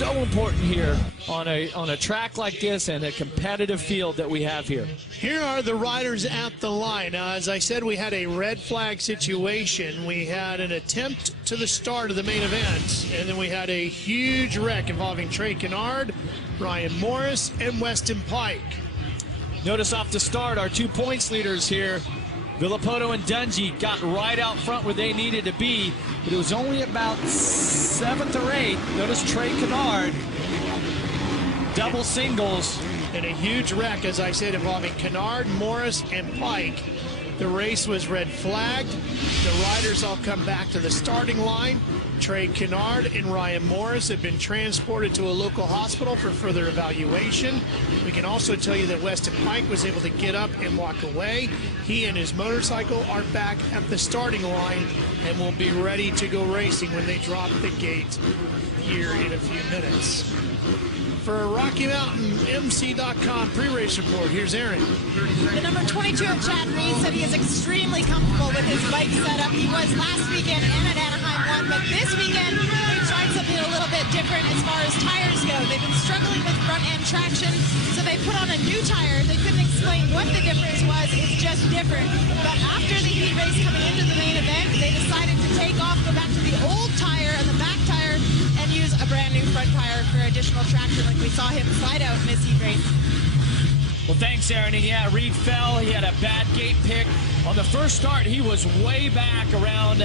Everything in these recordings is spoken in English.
So important here on a track like this and a competitive field that we have here. Here are the riders at the line. Now, as I said, we had a red flag situation. We had an attempt to the start of the main event, and then we had a huge wreck involving Trey Kennard, Ryan Morris, and Weston Pike. Notice off the start, our 2 points leaders here, Villapoto and Dungy, got right out front where they needed to be, but it was only about 7th or 8th. Notice Trey Kennard, double singles. And a huge wreck, as I said, involving Kennard, Morris, and Pike. The race was red flagged. The riders all come back to the starting line. Trey Kennard and Ryan Morris have been transported to a local hospital for further evaluation. We can also tell you that Weston Pike was able to get up and walk away. He and his motorcycle are back at the starting line and will be ready to go racing when they drop the gate here in a few minutes. For RockyMountainMC.com pre-race report, here's Aaron. The number 22 of Chad Reed said he is extremely comfortable with his bike setup. He was last weekend and at Anaheim 1, but this weekend they tried something a little bit different as far as tires go. They've been struggling with front-end traction, so they put on a new tire. They couldn't explain what the difference was. It's just different. But after the heat race coming into the main event, they decided to take off, go back to the old tire and the back tire, and use a brand new front tire for additional traction, like we saw him slide out in this heat race. Well, thanks, Aaron. And yeah, Reed fell. He had a bad gate pick. On the first start, he was way back around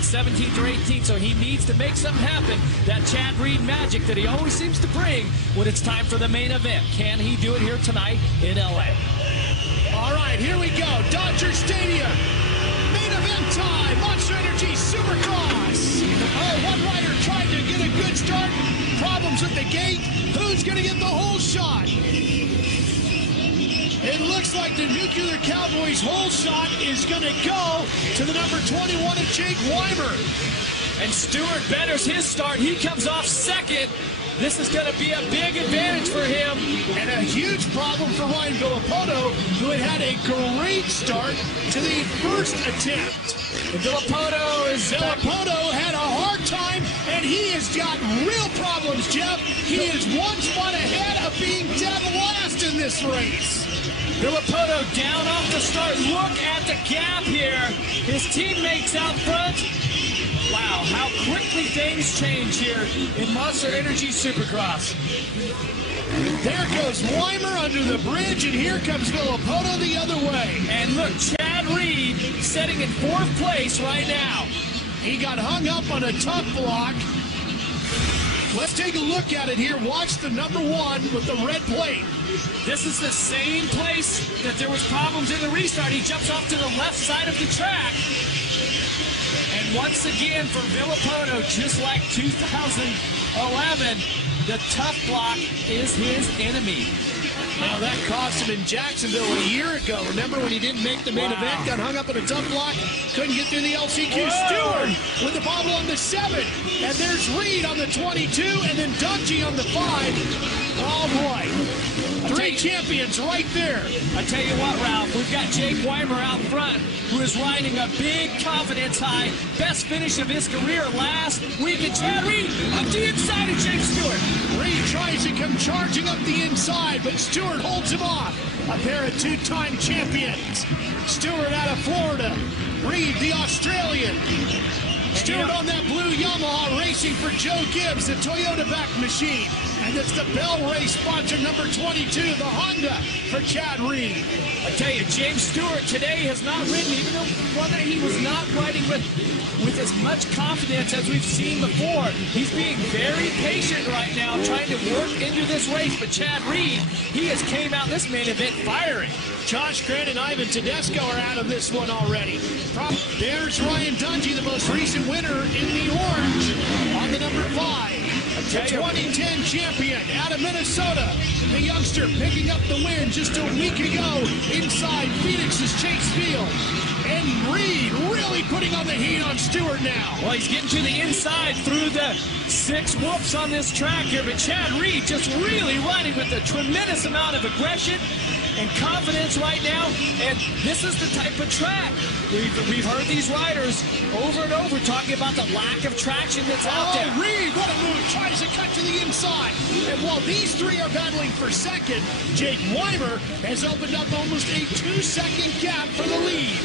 17th or 18th, so he needs to make something happen. That Chad Reed magic that he always seems to bring when it's time for the main event. Can he do it here tonight in LA? All right, here we go. Dodger Stadium. Main event time. Monster Energy Supercross. Oh, one rider tried to get a good start. Problems with the gate. Who's going to get the whole shot? It looks like the Nuclear Cowboys' whole shot is going to go to the number 21 of Jake Weimer. And Stuart betters his start. He comes off second. This is going to be a big advantage for him. And a huge problem for Ryan Villapoto, who had a great start to the first attempt. And Villapoto had a hard time, and he has got real problems, Jeff. He is one spot ahead of being dead last in this race. Villapoto down off the start. Look at the gap here. His teammates out front. Wow, how quickly things change here in Monster Energy Supercross. There goes Weimer under the bridge, and here comes Villapoto the other way. And look, Chad Reed setting in 4th place right now. He got hung up on a tough block. Let's take a look at it here. Watch the number 1 with the red plate. This is the same place that there was problems in the restart. He jumps off to the left side of the track. And once again, for Villapoto, just like 2011, the tough block is his enemy. Now that cost him in Jacksonville a year ago. Remember when he didn't make the main event, got hung up in a tough block, couldn't get through the LCQ. Stewart with the bobble on the 7. And there's Reed on the 22, and then Dungy on the 5. Oh boy. 3 champions right there. I tell you what, Ralph, we've got Jake Weimer out front, who is riding a big confidence high. Best finish of his career last week. And Chad Reed up the inside of Jake Stewart. Reed tries to come charging up the inside, but Stewart holds him off. A pair of 2-time champions. Stewart out of Florida. Reed, the Australian. Stewart on that blue Yamaha racing for Joe Gibbs, the Toyota-backed machine. And it's the Bell Race sponsor number 22, the Honda, for Chad Reed. I tell you, James Stewart today has not ridden, even though he was not riding with as much confidence as we've seen before. He's being very patient right now, trying to work into this race. But Chad Reed, he has came out this main event firing. Josh Grant and Ivan Tedesco are out of this one already. There's Ryan Dungy, the most recent winner in the orange, on the number 5. The 2010 champion out of Minnesota. The youngster picking up the win just a week ago inside Phoenix's Chase Field. And Reed really putting on the heat on Stewart now. Well, he's getting to the inside through the 6 whoops on this track here. But Chad Reed just really riding with a tremendous amount of aggression. and confidence right now, and this is the type of track. We've heard these riders over and over talking about the lack of traction that's out there. Reed, what a move, tries to cut to the inside. And while these three are battling for second, Jake Weimer has opened up almost a 2-second gap for the lead.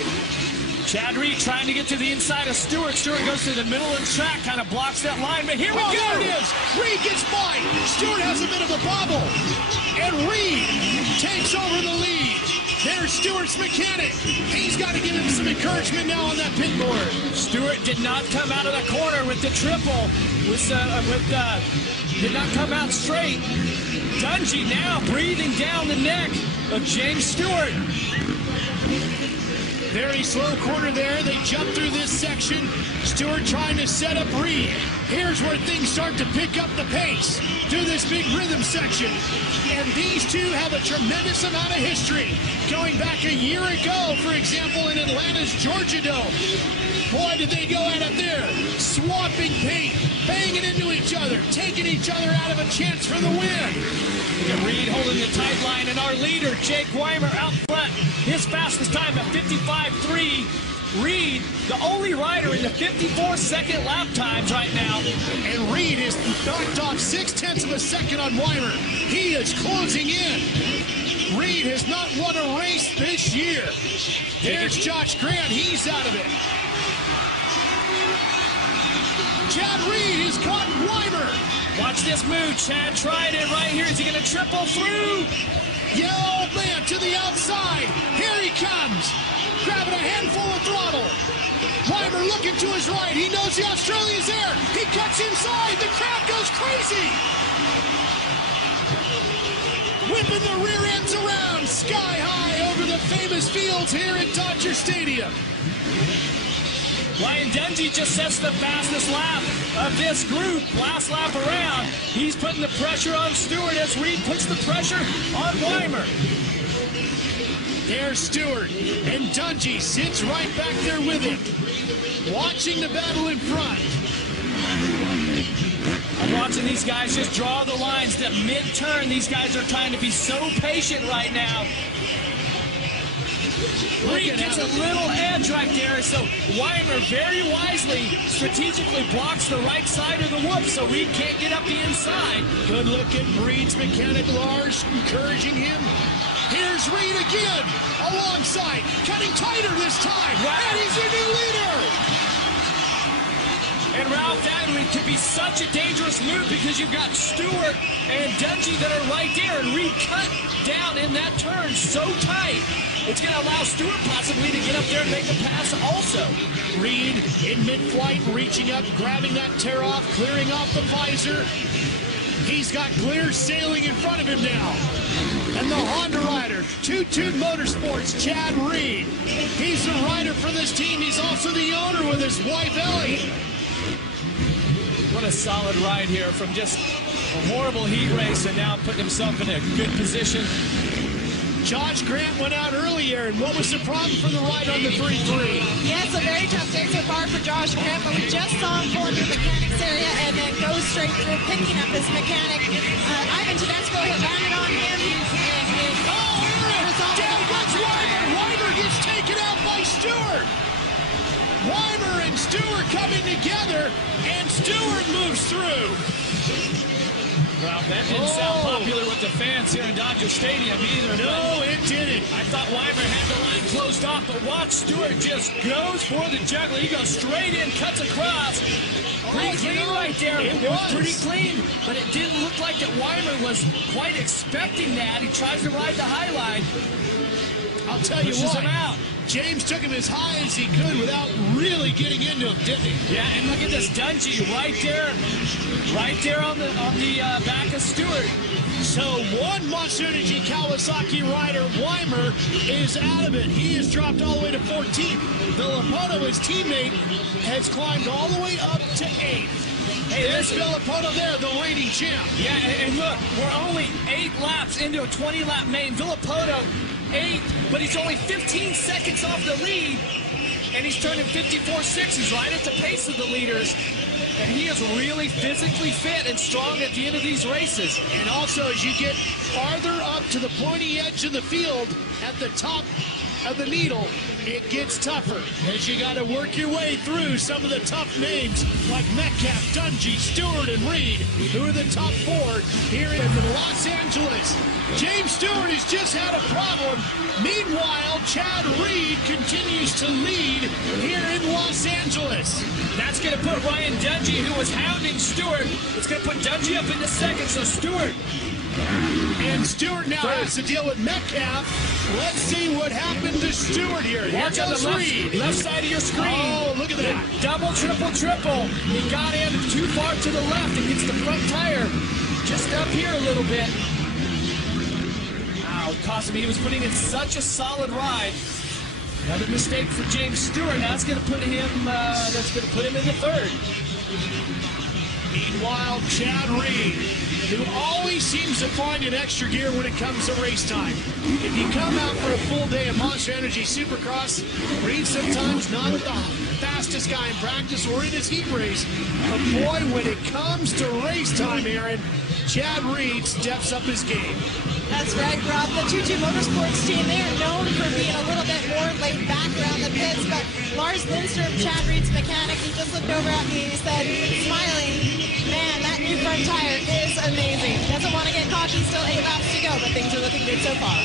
Chad Reed trying to get to the inside of Stewart. Stewart goes to the middle of the track, kind of blocks that line, but here we go. There it is. Reed gets by. Stewart has a bit of a bobble. And Reed takes over the lead. There's Stewart's mechanic. He's got to give him some encouragement now on that pit board. Stewart did not come out of the corner with the triple. Did not come out straight. Dungey now breathing down the neck of James Stewart. Very slow corner there. They jump through this section. Stewart trying to set up Reed. Here's where things start to pick up the pace through this big rhythm section. And these two have a tremendous amount of history. Going back a year ago, for example, in Atlanta's Georgia Dome. Boy, did they go at it there. Swamping paint, banging into each other, taking each other out of a chance for the win. Reed holding the tight line, and our leader, Jake Weimer, out front. His fastest time at 55.3. Reed, the only rider in the 54-second lap times right now. And Reed is knocked off 0.6 of a second on Weimer. He is closing in. Reed has not won a race this year. There's Josh Grant. He's out of it. Chad Reed has caught Weimer. Watch this move. Chad tried it right here. Is he going to triple through? Yeah, oh man, to the outside. Here he comes. Grabbing a handful of throttle. Weimer looking to his right. He knows the Australian's there. He cuts inside. The crowd goes crazy. Whipping the rear ends around sky high over the famous fields here at Dodger Stadium. Ryan Dungey just sets the fastest lap of this group. Last lap around. He's putting the pressure on Stewart as Reed puts the pressure on Weimer. There's Stewart, and Dungey sits right back there with him, watching the battle in front. I'm watching these guys just draw the lines. That mid-turn, these guys are trying to be so patient right now. Reed gets a little edge right there, so Weimer very wisely, strategically blocks the right side of the whoop so Reed can't get up the inside. Good look at Reed's mechanic, Lars, encouraging him. Here's Reed again, alongside, cutting tighter this time, and he's your new leader. And Ralph, that could be such a dangerous move because you've got Stewart and Dungey that are right there, and Reed cut down in that turn so tight. It's going to allow Stewart possibly to get up there and make the pass also. Reed in mid-flight, reaching up, grabbing that tear off, clearing off the visor. He's got clear sailing in front of him now. And the Honda rider, Toot Toot Motorsports, Chad Reed. He's the rider for this team. He's also the owner with his wife, Ellie. What a solid ride here from just a horrible heat race and now putting himself in a good position. Josh Grant went out earlier, and what was the problem for the ride on the 3-3? Yes, a very tough day so far for Josh Grant, but we just saw him pull into the mechanics area and then go straight through, picking up his mechanic. Ivan Tedesco had landed on him. Down goes Weimer. Weimer gets taken out by Stewart. Weimer and Stewart coming together, and Stewart moves through. Well, that didn't sound popular with the fans here in Dodger Stadium either. No, it didn't. I thought Weimer had the line closed off, but watch Stewart just goes for the juggler. He goes straight in, cuts across. Pretty clean right there. It was pretty clean, but it didn't look like that Weimer was quite expecting that. He tries to ride the high line. I'll tell you what, James took him as high as he could without really getting into him, didn't he? Yeah, and look at this Dungey right there on the back of Stewart. So one Monster Energy Kawasaki rider, Weimer, is out of it. He has dropped all the way to 14th. Villapoto, his teammate, has climbed all the way up to 8th. Hey, there's Villapoto there, the reigning champ. Yeah, and look, we're only 8 laps into a 20-lap main. Villapoto 8th, but he's only 15 seconds off the lead, and he's turning 54.6. He's right at the pace of the leaders. and he is really physically fit and strong at the end of these races. And also, as you get farther up to the pointy edge of the field, at the top of the needle, it gets tougher as you got to work your way through some of the tough names like Metcalf, Dungey, Stewart, and Reed, who are the top four here in Los Angeles. James Stewart has just had a problem. Meanwhile, Chad Reed continues to lead here in Los Angeles. That's going to put Ryan Dungey, who was hounding Stewart, it's going to put Dungey up into second, so Stewart. And Stewart now has to deal with Metcalf. Let's see what happened to Stewart here. Watch on the left side of your screen. Oh, look at that. Double, triple, triple. He got in too far to the left and gets the front tire just up here a little bit. Wow, it cost him. He was putting in such a solid ride. Another mistake for James Stewart. Now that's going to put him. In the third. Meanwhile, Chad Reed, who always seems to find an extra gear when it comes to race time. If you come out for a full day of Monster Energy Supercross, Reed sometimes not the fastest guy in practice or in his heat race. But boy, when it comes to race time, Aaron, Chad Reed steps up his game. That's right, Rob. The 22 Motorsports team, they are known for being a little bit more laid back around the pits, but Lars Lindstrom, Chad Reed's mechanic, he just looked over at me and he said, smiling, man, that new front tire is amazing. Doesn't want to get cocky, still 8 laps to go, but things are looking good so far.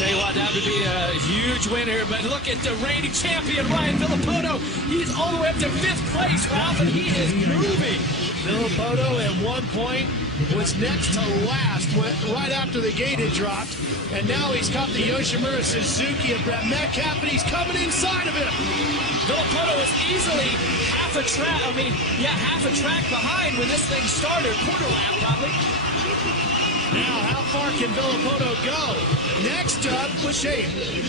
Tell you what, that would be a huge winner, but look at the reigning champion, Ryan Villopoto. He's all the way up to 5th place, Ralph, and he is moving. Villopoto at one point was next to last right after the gate had dropped, and now he's got the Yoshimura Suzuki of Brett Metcalf, and he's coming inside of him. Villopoto was easily half a track behind when this thing started, quarter lap probably. Now, how far can Villopoto go? Next up was Shape,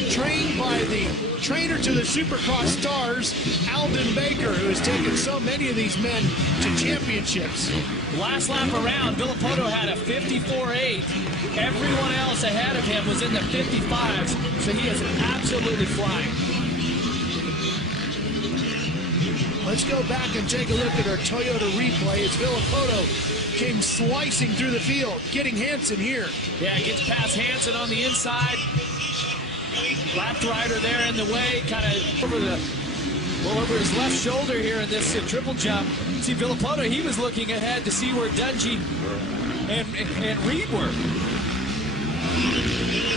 trained by the trainer to the Supercross stars, Alden Baker, who has taken so many of these men to championships. Last lap around, Villopoto had a 54.8. Everyone else ahead of him was in the 55s, so he is absolutely flying. Let's go back and take a look at our Toyota replay as Villopoto came slicing through the field, getting Hansen here. Yeah, gets past Hansen on the inside. Lap rider there in the way, kind of over his left shoulder here in this triple jump. See, Villopoto, he was looking ahead to see where Dungey and Reed were.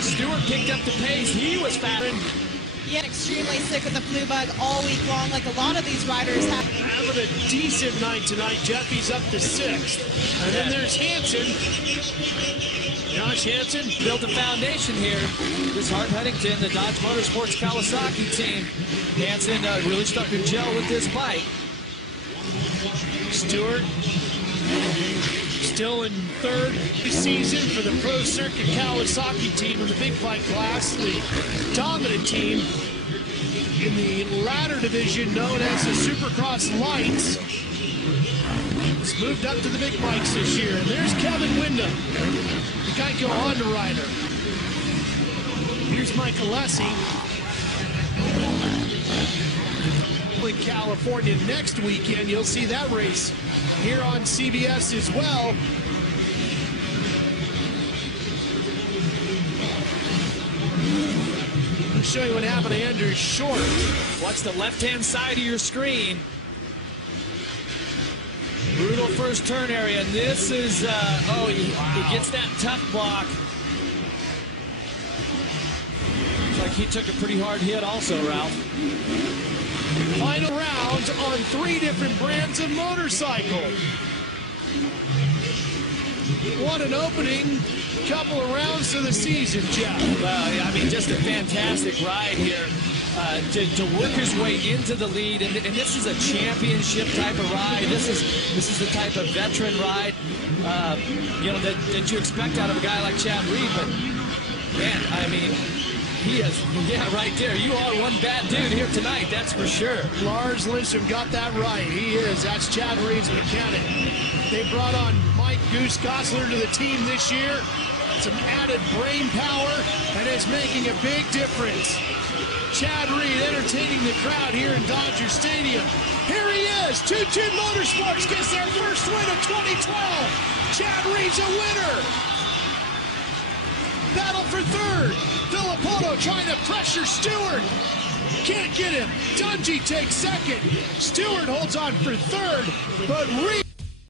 Stewart picked up the pace. He was fast. He had extremely sick with the flu bug all week long, like a lot of these riders have. Having a decent night tonight. Jeffy's up to 6th. And then there's Hansen. Josh Hansen built a foundation here. This Hart Huntington, the Dodge Motorsports Kawasaki team. Hansen really starting to gel with this bike. Stewart still in 3rd season for the Pro Circuit Kawasaki team in the big bike class, the dominant team in the ladder division known as the Supercross Lights. It's moved up to the big bikes this year. And there's Kevin Windham, the Geico Honda rider. Here's Mike Alessi. In California next weekend, you'll see that race here on CBS as well. I'll show you what happened to Andrew Short. Watch the left-hand side of your screen. Brutal first turn area. And this is, he gets that tough block. Looks like he took a pretty hard hit also, Ralph. Final rounds on 3 different brands of motorcycle. What an opening couple of rounds to the season, Jeff. Well, I mean, just a fantastic ride here to work his way into the lead, and this is a championship type of ride. This is the type of veteran ride, that you expect out of a guy like Chad Reed. But man, I mean, he is, right there. You are one bad dude here tonight, that's for sure. Lars Lindstrom got that right. He is. That's Chad Reed's mechanic. They brought on Mike Goose Gosler to the team this year. Some added brain power, and it's making a big difference. Chad Reed entertaining the crowd here in Dodger Stadium. Here he is. 2-2 Motorsports gets their first win of 2012. Chad Reed's a winner. Battle for third. Filippoto trying to pressure Stewart. Can't get him. Dungey takes second. Stewart holds on for third, but Reed